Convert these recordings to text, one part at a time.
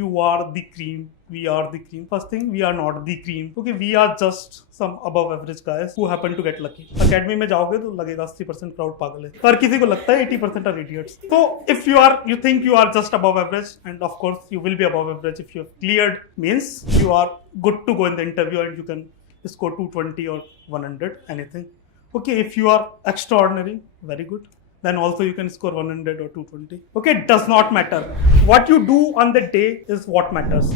you are the cream, we are the cream. First thing, we are not the cream. Okay, we are just some above average guys who happen to get lucky. Academy में जाओगे तो लगेगा 80% crowd पागल है, पर किसी को लगता है 80% are idiots. So if you think you are just above average, and of course you will be above average if you have cleared means, you are good to go in the interview and you can score 220 or 100, anything. Okay, if you are extraordinary, very good, then also you can score 100 or 220. Okay, it does not matter. What you do on the day is what matters.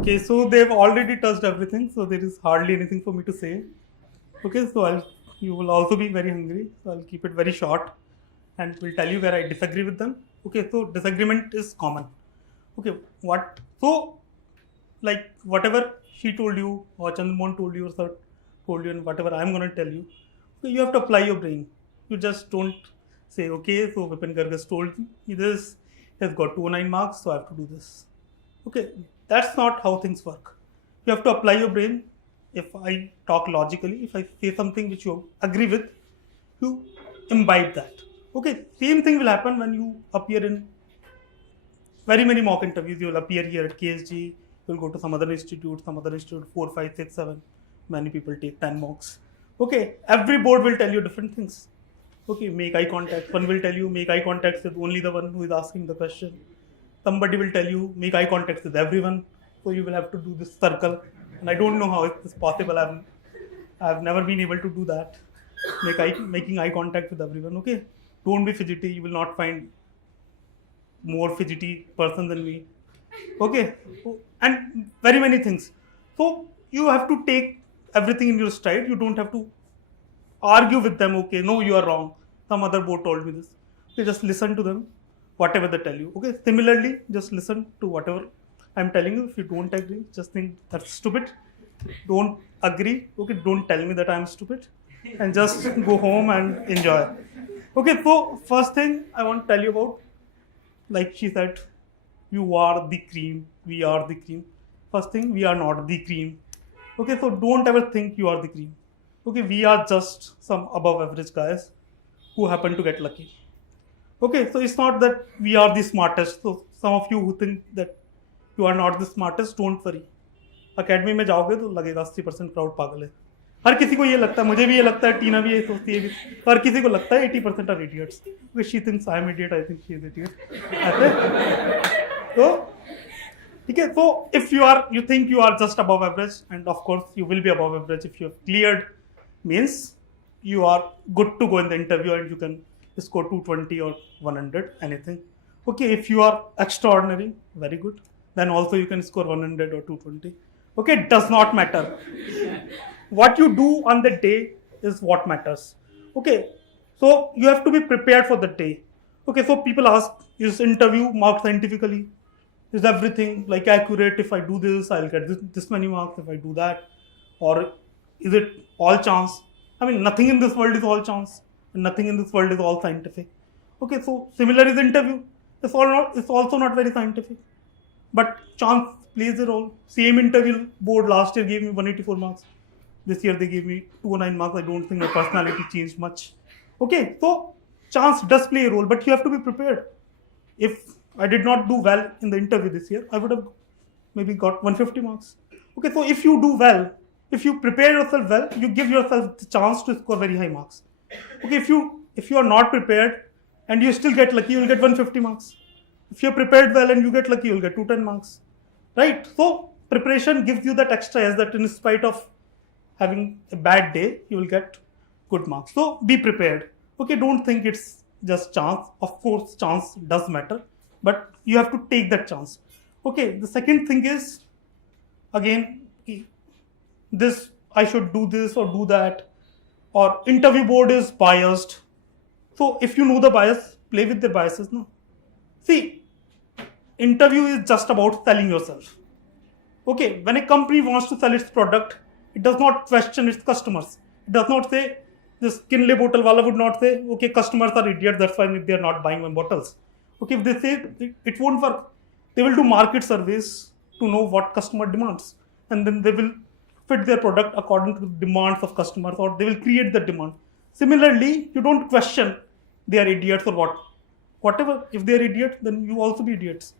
Okay, so they've already touched everything, so there is hardly anything for me to say. Okay, so you will also be very hungry, so I'll keep it very short and will tell you where I disagree with them. Okay, so disagreement is common. Okay, like whatever she told you or Chandramohan told you or sir told you and whatever I'm going to tell you, okay, you have to apply your brain. You just don't say, okay, so Vipin Garg has told me this, he has got 209 marks, so I have to do this. Okay, that's not how things work. You have to apply your brain. If I talk logically, if I say something which you agree with, you imbibe that. Okay, same thing will happen when you appear in very many mock interviews. You will appear here at KSG, you will go to some other institute, 4, 5, 6, 7. Many people take 10 mocks. Okay, every board will tell you different things. Okay, make eye contact. One will tell you make eye contact with only the one who is asking the question. Somebody will tell you make eye contact with everyone. So you will have to do this circle. And I don't know how it is possible. I've never been able to do that. Making eye contact with everyone. Okay, don't be fidgety. You will not find more fidgety person than me. Okay, and very many things. So you have to take everything in your stride. You don't have to argue with them. Okay, no, you are wrong. Some other board told me this. Okay, just listen to them, whatever they tell you. Okay, similarly, just listen to whatever I'm telling you. If you don't agree, just think that's stupid. Don't agree. Okay, don't tell me that I'm stupid, and just go home and enjoy. Okay, so first thing I want to tell you about, like she said, you are the cream, we are the cream. First thing, we are not the cream. Okay, so don't ever think you are the cream. Okay, we are just some above average guys who happen to get lucky. Okay, so it's not that we are the smartest. So some of you who think that you are not the smartest, don't worry. Academy में जाओगे तो लगेगा 80% crowd पागल है. हर किसी को ये लगता है, मुझे भी ये लगता है, टीना भी ये सोचती है, हर किसी को लगता है 80% are idiots. Okay, she thinks I am idiot, I think she is idiot. So, okay, so if you think you are just above average, and of course you will be above average if you have cleared means, you are good to go in the interview and you can score 220 or 100, anything. Okay, if you are extraordinary, very good, then also you can score 100 or 220. Okay, it does not matter. What you do on the day is what matters. Okay, so you have to be prepared for the day. Okay, so people ask, is interview marked scientifically? Is everything like accurate? If I do this, I'll get this many marks. If I do that, or is it all chance? I mean, nothing in this world is all chance, and nothing in this world is all scientific. Okay, so similar is interview. It's also not very scientific, but chance plays a role. Same interview board last year gave me 184 marks. This year they gave me 209 marks. I don't think my personality changed much. Okay, so chance does play a role, but you have to be prepared. If I did not do well in the interview this year, I would have maybe got 150 marks. Okay, so if you do well, if you prepare yourself well, you give yourself the chance to score very high marks. Okay, if you are not prepared and you still get lucky, you will get 150 marks. If you're prepared well and you get lucky, you'll get 210 marks. Right? So preparation gives you that extra edge that in spite of having a bad day, you will get good marks. So be prepared. Okay, don't think it's just chance. Of course, chance does matter, but you have to take that chance. Okay, the second thing is, again, this, I should do this or do that, or interview board is biased. So if you know the bias, play with the biases. No, see, interview is just about selling yourself. Okay, when a company wants to sell its product, it does not question its customers. It does not say, this Kinley bottle wala would not say, okay, customers are idiots, that's why they are not buying my bottles. Okay, if they say, it won't work. They will do market surveys to know what customer demands, and then they will fit their product according to the demands of customers, or they will create the demand. Similarly, you don't question they are idiots or what. Whatever, if they are idiots, then you also be idiots.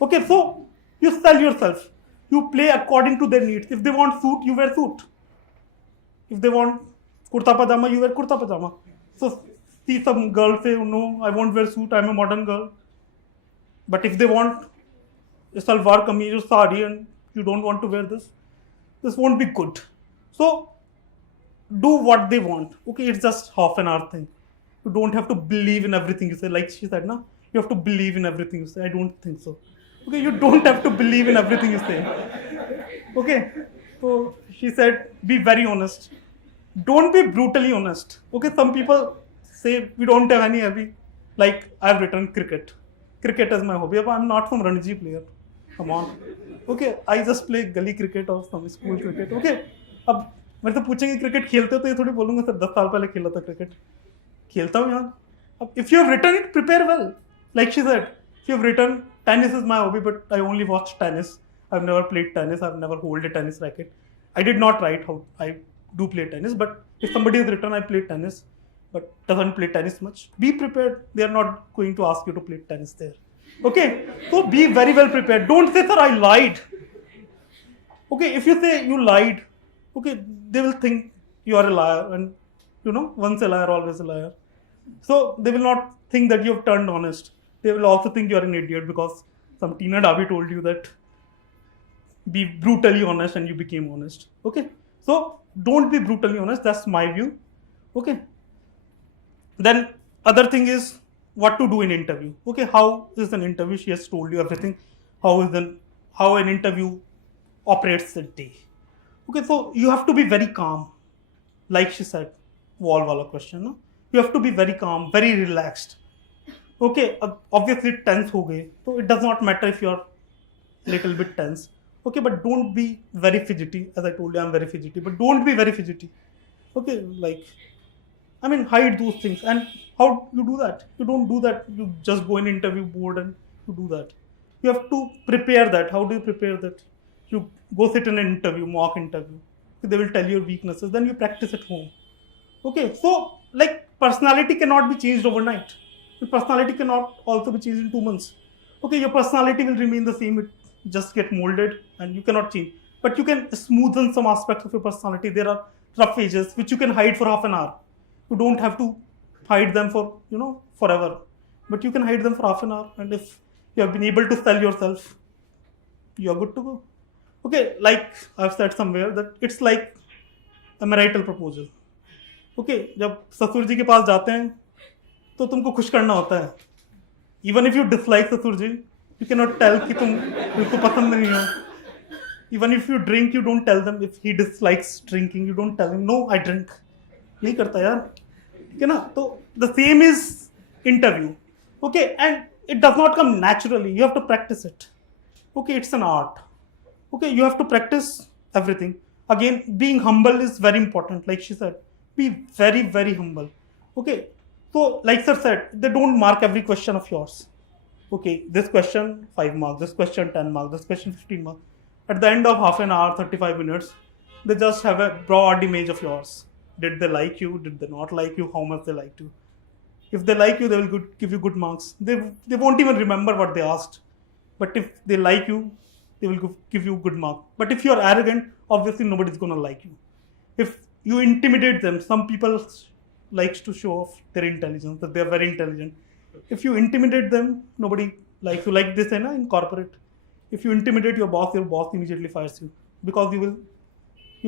Okay, so you sell yourself. You play according to their needs. If they want suit, you wear suit. If they want kurta pajama, you wear kurta pajama. So see some girls say, no, I won't wear suit, I'm a modern girl. But if they want a salwar kameez or sari and you don't want to wear this won't be good. So do what they want. Okay, it's just half an hour thing. You don't have to believe in everything you say. Like she said, no, you have to believe in everything you say. I don't think so. Okay, you don't have to believe in everything you say. Okay, so she said, be very honest. Don't be brutally honest. Okay, some people say we don't have any hobby. Like I've written cricket. Cricket is my hobby, but I'm not some Ranji player. Come on. Okay, I just play gully cricket or some school cricket. Okay, अब मेरे से पूछेंगे cricket खेलते हो तो ये थोड़ी बोलूँगा सर 10 साल पहले खेला था क्रिकेट खेलता हूँ यार अब if you have written it prepare well like she said if you have written tennis is my hobby but I only watch tennis I've never played tennis I've never hold a tennis racket I did not write how I do play tennis but if somebody has written I play tennis but doesn't play tennis much be prepared they are not going to ask you to play tennis there okay so be very well prepared don't say sir I lied okay if you say you lied okay they will think you are a liar and you know once a liar always a liar so they will not think that you have turned honest they will also think you are an idiot because some Tina Dabi told you that be brutally honest and you became honest okay so don't be brutally honest that's my view okay then other thing is what to do in interview okay how is an interview she has told you everything how an interview operates a day okay so you have to be very calm like she said wall wala question no you have to be very calm very relaxed okay obviously tense ho gaye so it does not matter if you are little bit tense okay but don't be very fidgety as I told you I'm very fidgety but don't be very fidgety okay like I mean hide those things and how you do that you don't do that you just go in interview board and you do that you have to prepare that how do you prepare that you go sit in an interview mock interview they will tell your weaknesses then you practice at home okay so like personality cannot be changed overnight your personality cannot also be changed in 2 months okay your personality will remain the same it just get molded and you cannot change but you can smoothen some aspects of your personality there are rough edges which you can hide for half an hour you don't have to hide them for you know forever but you can hide them for half an hour and if you have been able to sell yourself you are good to go okay like I've said somewhere that it's like a marital proposal okay जब ससुर जी के पास जाते हैं तो तुमको खुश करना होता है even if you dislike ससुर जी you cannot tell कि तुम उसको पसंद नहीं हो even if you drink you don't tell them if he dislikes drinking you don't tell him no I drink नहीं करता यार ठीक है ना तो the same is interview okay and it does not come naturally you have to practice it okay it's an art okay you have to practice everything again being humble is very important like she said be very very humble okay so like sir said they don't mark every question of yours okay this question 5 marks this question 10 marks this question 15 marks at the end of half an hour 35 minutes they just have a broad image of yours did they like you did they not like you how much they liked you if they like you they will give you good marks they won't even remember what they asked but if they like you they will give you good mark but if you are arrogant obviously nobody is going to like you if you intimidate them some people likes to show off their intelligence that they are very intelligent if you intimidate them nobody likes you like this in corporate if you intimidate your boss immediately fires you because you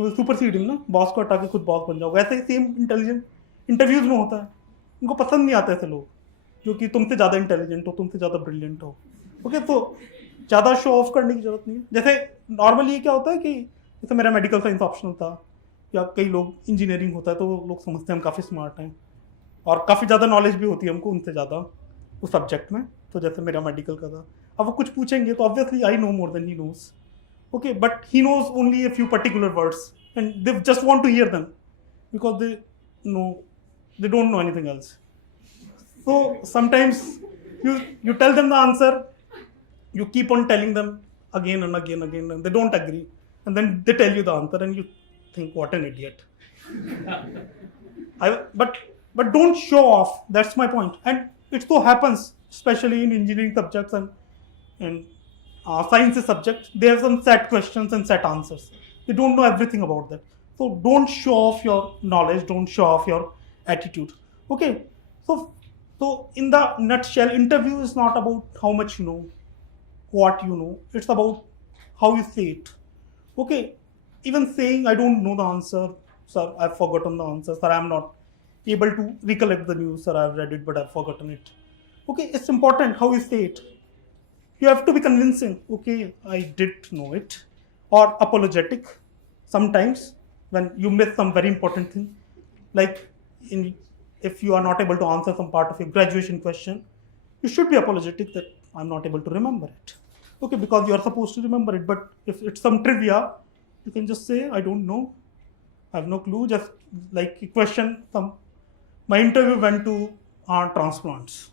will supersede him ना boss को हटा के खुद boss बन जाओ वैसे ही same intelligent interviews में होता है उनको पसंद नहीं आता ऐसे लोग जो कि तुमसे ज़्यादा इंटेलिजेंट हो तुमसे ज़्यादा ब्रिलियंट हो ओके तो ज़्यादा शो ऑफ करने की जरूरत नहीं है जैसे नॉर्मली क्या होता है कि जैसे मेरा मेडिकल साइंस ऑप्शनल था या कई लोग इंजीनियरिंग होता है तो लोग समझते हैं हम काफ़ी स्मार्ट हैं और काफ़ी ज़्यादा नॉलेज भी होती है हमको उनसे ज़्यादा उस सब्जेक्ट में तो जैसे मेरा मेडिकल का था अब वो कुछ पूछेंगे तो obviously I know more than he knows okay but he knows only a few particular words and they just want to hear them because they don't know anything else so sometimes you tell them the answer you keep on telling them again and again and they don't agree and then they tell you the answer and you think what an idiot But don't show off. That's my point. And it so happens, especially in engineering subjects and in sciences subjects, they have some set questions and set answers. They don't know everything about that. So don't show off your knowledge. Don't show off your attitude. Okay. So in the nutshell, interview is not about how much you know, what you know. It's about how you say it. Okay. Even saying I don't know the answer, sir, I've forgotten the answer, sir, I'm not able to recollect the news, sir, I've read it but I've forgotten it. Okay, it's important how you say it. You have to be convincing. Okay, I did know it. Or apologetic. Sometimes when you miss some very important thing, like if you are not able to answer some part of your graduation question, you should be apologetic that I'm not able to remember it. Okay, because you are supposed to remember it. But if it's some trivia, you can just say, I don't know. I have no clue. Just like a question, my interview went to transplants.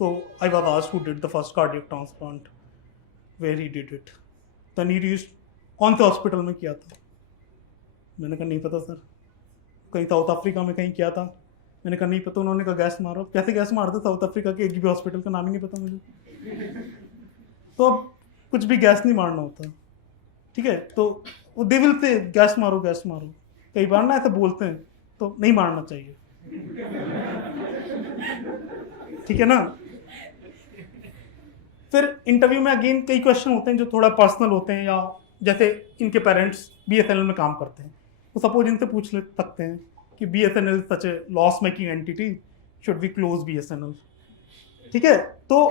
So I was asked who did the first cardiac transplant, where he did it. Then he used, कौन से hospital में किया था? मैंने कहा नहीं पता sir. कहीं साउथ अफ्रीका में कहीं किया था. मैंने कहा नहीं पता. उन्होंने कहा गैस मारो. कैसे गैस मारते? साउथ अफ्रीका के एक भी हॉस्पिटल का नाम ही नहीं पता मुझे. तो अब कुछ भी गैस नहीं मारना होता. ठीक है, तो वो दे विल से गैस मारो गैस मारो. कई बार ना ऐसे बोलते हैं तो नहीं मारना चाहिए. ठीक है ना. फिर इंटरव्यू में अगेन कई क्वेश्चन होते हैं जो थोड़ा पर्सनल होते हैं, या जैसे इनके पेरेंट्स बीएसएनएल में काम करते हैं, तो सपोज इनसे पूछ ले सकते हैं कि BSNL such a loss making entity, should we close BSNL. ठीक है, तो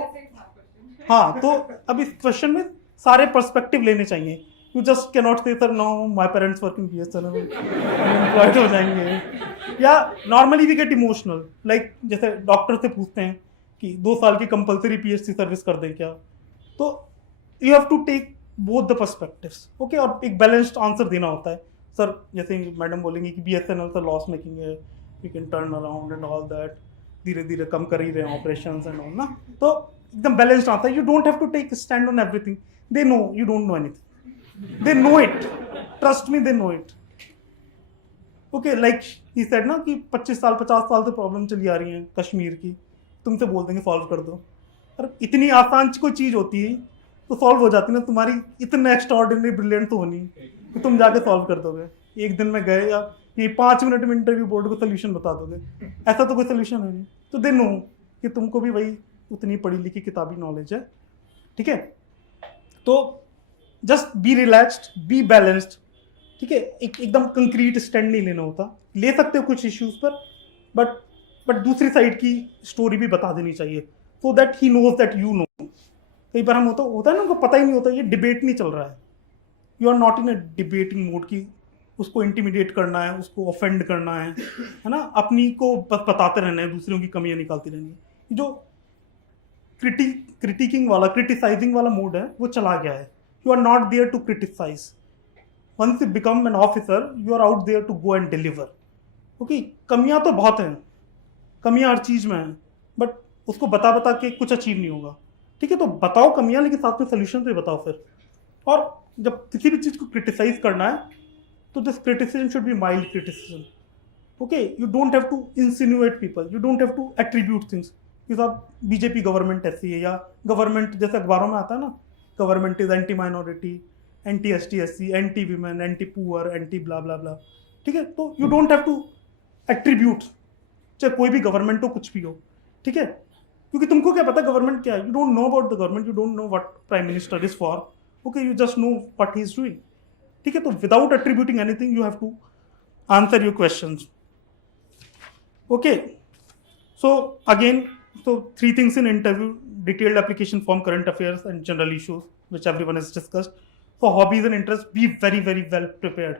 हाँ, तो अब इस क्वेश्चन में सारे पर्सपेक्टिव लेने चाहिए. You just can not say sir no my parents working BSNL, employed हो जाएंगे. या normally we get emotional, like जैसे डॉक्टर से पूछते हैं कि 2 साल की कंपलसरी पीएचसी सर्विस कर दें क्या. तो you have to take both the perspectives. Okay, और एक बैलेंस्ड आंसर देना होता है. सर जैसे मैडम बोलेंगे कि बीएसएनएल सर लॉस मेकिंग है, we can turn around and all that, धीरे धीरे कम कर ही रहे हैं ऑपरेशन एंड ऑल ना. तो एकदम बैलेंस्ड आता है. You don't have to take stand on everything. They know you don't know anything. They know it. Trust me, they know it. Okay, like he said ना कि 25 साल 50 साल से प्रॉब्लम चली आ रही है कश्मीर की, तुमसे बोल देंगे सॉल्व कर दो. अरे इतनी आसान कोई चीज़ होती है तो सॉल्व हो जाती ना. तुम्हारी इतना एक्स्ट्राऑर्डिनरी ब्रिलियंट तो होनी कि तुम जाके सॉल्व कर दोगे. एक दिन में गए या ये 5 मिनट में इंटरव्यू बोर्ड को सोल्यूशन बता दोगे. ऐसा तो कोई सोल्यूशन है नहीं. तो दे नो कि तुमको भी वही उतनी पढ़ी लिखी किताबी नॉलेज है. ठीक है, तो just be relaxed, be balanced. ठीक है, एकदम कंक्रीट स्टैंड नहीं लेना होता. ले सकते हो कुछ इश्यूज पर, बट दूसरी साइड की स्टोरी भी बता देनी चाहिए, so that he knows that you know. कई बार हम होता है ना, उनको पता ही नहीं होता, ये डिबेट नहीं चल रहा है. You are not in a debating mode की उसको इंटिमिडेट करना है, उसको ऑफेंड करना है ना. अपनी को बताते रहना है, दूसरों की कमियां निकालती रहनी है. जो क्रिटिकिंग वाला, क्रिटिसाइजिंग वाला मोड है वो चला गया है. You are not there to criticize. Once you become an officer, you are out there to go and deliver. Okay, कमियां तो बहुत हैं, कमियां हर चीज़ में हैं, बट उसको बता के कुछ अचीव नहीं होगा. ठीक है, तो बताओ कमियां, लेकिन साथ में सोल्यूशन भी बताओ फिर. और जब किसी भी चीज़ को क्रिटिसाइज करना है तो this criticism should be mild criticism. Okay, you don't have to insinuate people, you don't have to attribute things कि साहब बीजेपी गवर्नमेंट ऐसी है, या गवर्नमेंट जैसे अखबारों में आता है ना, government is anti minority, anti ST SC, anti women, anti poor, anti blah blah blah. ठीक है, तो you don't have to attribute, चाहे कोई भी गवर्नमेंट हो, कुछ भी हो. ठीक है, क्योंकि तुमको क्या पता गवर्नमेंट क्या है. You don't know about the government, you don't know what prime minister is for. Okay, you just know what he is doing. ठीक है, तो without attributing anything you have to answer your questions. Okay, so again, so 3 things in interview: detailed application form, current affairs, and general issues, which everyone has discussed. For hobbies and interests, be very, very well prepared.